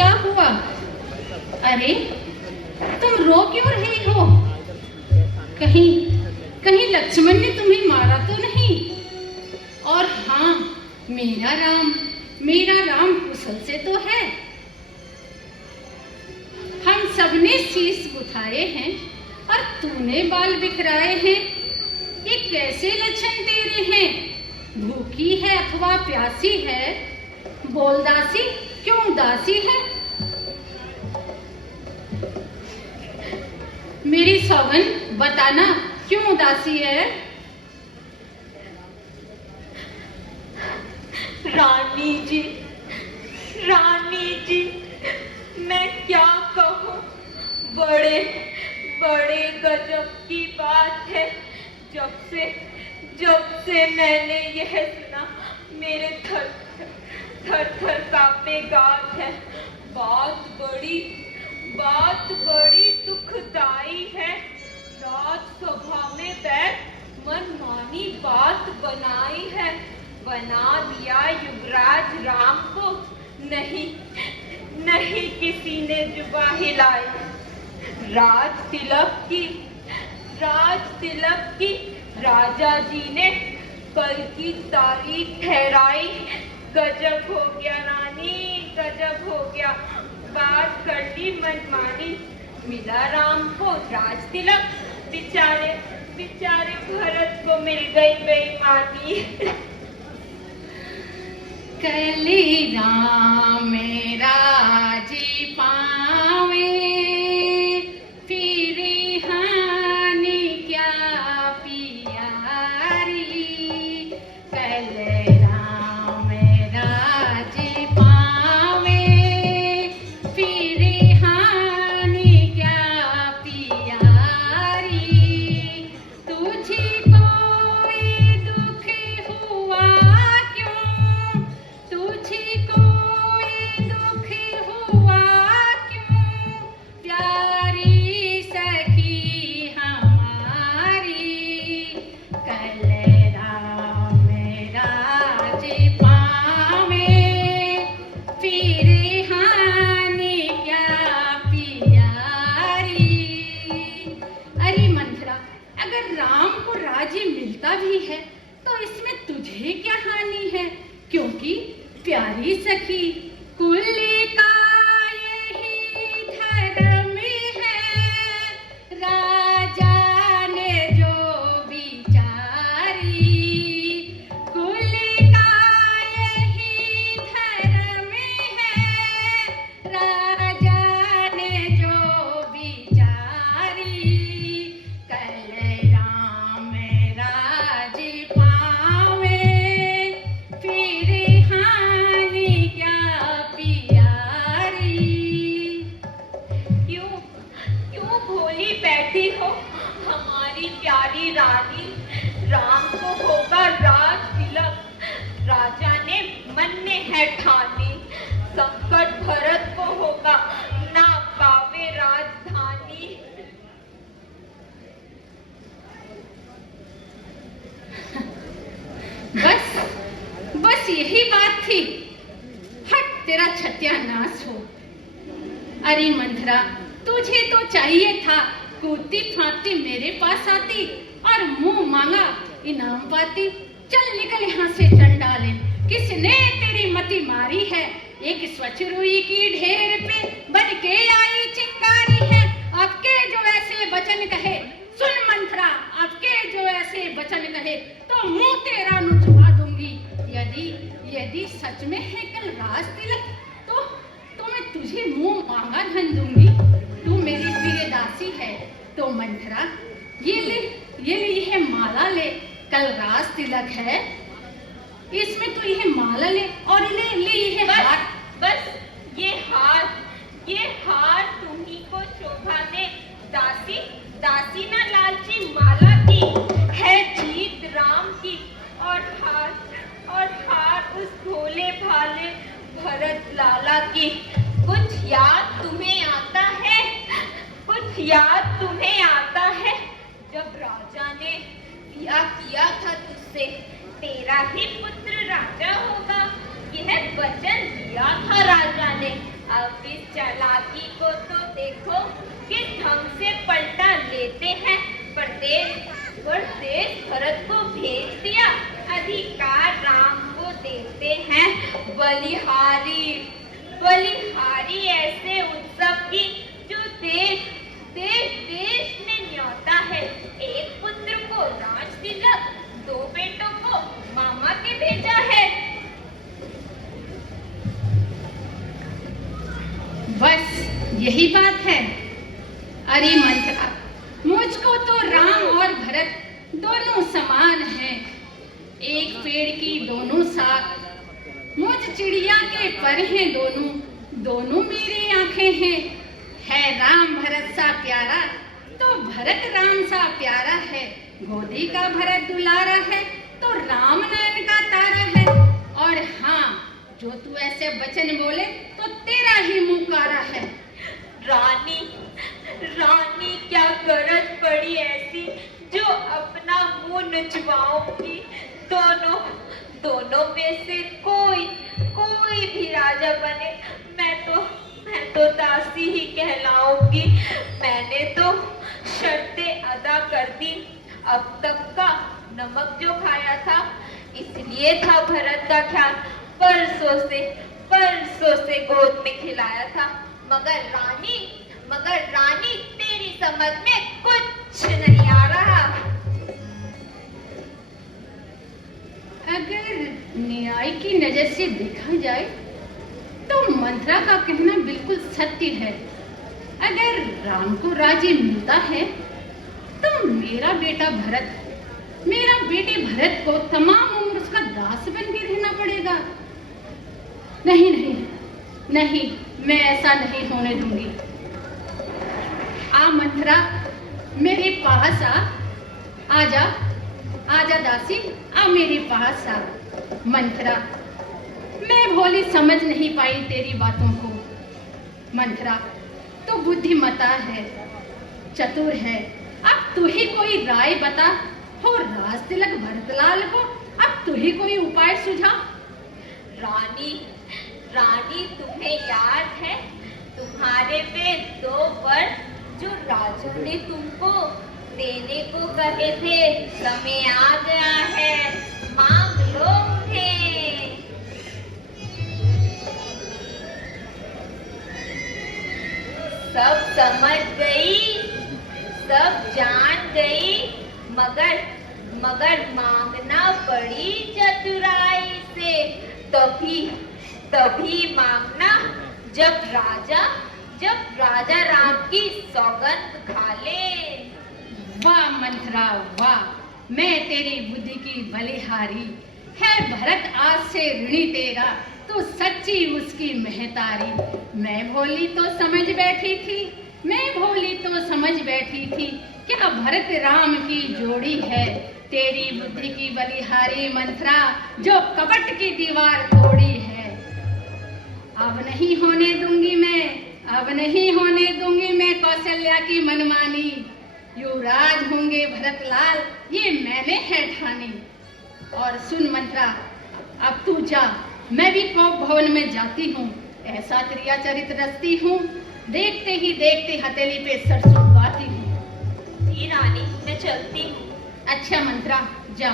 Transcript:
क्या हुआ? अरे तुम रो क्यों रही हो? कहीं कहीं लक्ष्मण ने तुम्हें मारा तो नहीं? और हाँ, मेरा राम कुशल से तो है। हम सबने शीश गुथाए हैं और तूने बाल बिखराए हैं। ये कैसे लक्षण तेरे हैं? भूखी है अथवा प्यासी है? बोल दासी, क्यों उदासी है? मेरी सौगन, बताना क्यों उदासी है? रानी जी, रानी जी, मैं क्या कहूँ, बड़े बड़े गजब की बात है। जब से मैंने यह सुना, मेरे थर थर कांपे गाँठ है। बात बड़ी दुखदाई है। राजसभा में बैठ मनमानी बात बनाई है। बना दिया युवराज राम को, नहीं किसी ने जुबा हिलाई। राज तिलक की राजा जी ने कल की तारीख ठहराई। गजब हो गया रानी, गजब हो गया। बात कर ली मनमानी, मिला राम को राज तिलक। बेचारे भरत को मिल गई बेईमानी। कली राम राजी पावे, फिर हानि क्या पियारी। कल राम राजी पावे, फिर हानि क्या पियारी। तुझी कोई दुख हुआ क्यों? तुझी कोई दुख हुआ क्यों? प्यारी सखी हमारी। कल राम राज पावे, फिर हानि क्या पियारी। अरे मंथरा, अगर राम को राज्य मिलता भी है तो इसमें तुझे क्या हानि है? क्योंकि प्यारी सखी, कुल का यही धर्म है। राजा ने जो विचारी, कुल का यही धर्म है। राजा ने जो विचारी। कल राम राज पावे, फिर हानि क्या पियारी। क्यों भोली बैठी हो हमारी प्यारी रानी? राम को होगा राज तिलक, राजा ने मन में है ठानी। संकट भरत को होगा, ना पावे राजधानी। बस यही बात थी। हट, तेरा सत्यानाश हो। अरे मंथरा, तुझे तो चाहिए था कूदती फांती मेरे पास आती और मुंह मांगा इनाम पाती। चल निकल यहाँ से चंडाले, किसने तेरी मति मारी है? एक स्वच्छ रुई की ढेर पे बन के आई चिंगारी है। आपके जो ऐसे वचन कहे, सुन मंथरा, आपके जो ऐसे वचन कहे तो मुंह तेरा नुचवा दूंगी। यदि सच में है कल राज तिलक, तो मैं तुझे मुंह मांगा धन दूंगी। तू मेरी प्रिय दासी है तो मंथरा, ये ले यह माला ले। कल राज तिलक है, इसमें तो यह माला ले और ले यह हार। बस ये हार तुम्ही को शोभा दे। दासी ना लालची माला की है जीत राम की। और हार उस भोले भाले भरत लाला की। कुछ याद तुम्हें आता है? जब राजा ने किया था तुझसे, तेरा ही पुत्र राजा होगा, यह वचन दिया था राजा ने। अब इस चालाकी को तो देखो, किस ढंग से पलटा लेते हैं। परदेश भरत को भेज दिया, अधिकार राम को देते हैं। बलिहारी ऐसे उत्सव की जो देश ने न्योता है। एक पुत्र को राज तिलक, 2 बेटों को मामा के भेजा है। बस यही बात है। अरे मंत्रा, मुझको तो राम और भरत दोनों समान हैं, एक पेड़ की दोनों शाख। मुझ चिड़िया के पर हैं दोनों मेरी आंखें हैं। है राम भरत सा प्यारा तो भरत राम सा प्यारा है। गोदी का भरत दुलारा है तो राम नयन का तारा है। और हाँ, जो तू ऐसे वचन बोले तो तेरा ही मुंह कारा है। रानी क्या गरज पड़ी ऐसी जो अपना मुंह नुचवाऊंगी। दोनों में से कोई भी राजा बने, मैं तो दासी ही कहलाऊंगी। मैंने तो शर्तें अदा कर दी। अब तक का नमक जो खाया था, इसलिए था भरत का ख्याल। परसों से गोद में खिलाया था। मगर रानी तेरी समझ में कुछ नहीं आ रहा। अगर न्याय की नजर से देखा जाए तो मंत्रा का कहना बिल्कुल सत्य है। अगर राम को राज्य मिलता है तो मेरा बेटे भरत को तमाम उम्र उसका दास बन के रहना पड़ेगा। नहीं, मैं ऐसा नहीं होने दूंगी। आ मंथरा, मेरे पास आजा दासी, आ मेरे पास आ। मंथरा, मैं भोली समझ नहीं पाई तेरी बातों को। मंथरा, तो बुद्धिमता है, चतुर है। अब तू ही कोई राय बता हो राज तिलक भरतलाल को। अब तू ही कोई उपाय सुझा। रानी तुम्हें याद है तुम्हारे पे 2 वर जो राजा ने तुमको देने को कहे थे। समय आ गया है, मांग लो उन्हें। सब समझ गई, सब जान गई, मगर मांगना पड़ी चतुराई से। तभी मांगना जब राजा राम की सौगंध खा ले। वाह मंथरा वाह, मैं तेरी बुद्धि की बलिहारी। है भरत आज से ऋणी तेरा, तू सच्ची उसकी महतारी। मैं भोली तो समझ बैठी थी क्या भरत राम की जोड़ी है। तेरी बुद्धि की बलिहारी मंथरा, जो कपट की दीवार तोड़ी है। अब नहीं होने दूंगी मैं कौशल्या की मनमानी। युवराज होंगे भरतलाल, ये मैंने है ठानी। और सुन मंत्रा, अब तू जा, मैं भी कोप भवन में जाती हूँ। ऐसा क्रिया चरित रचती हूँ, देखते ही देखते हथेली पे सरसों उगाती हूँ। जी रानी, मैं चलती हूँ। अच्छा मंत्रा, जा।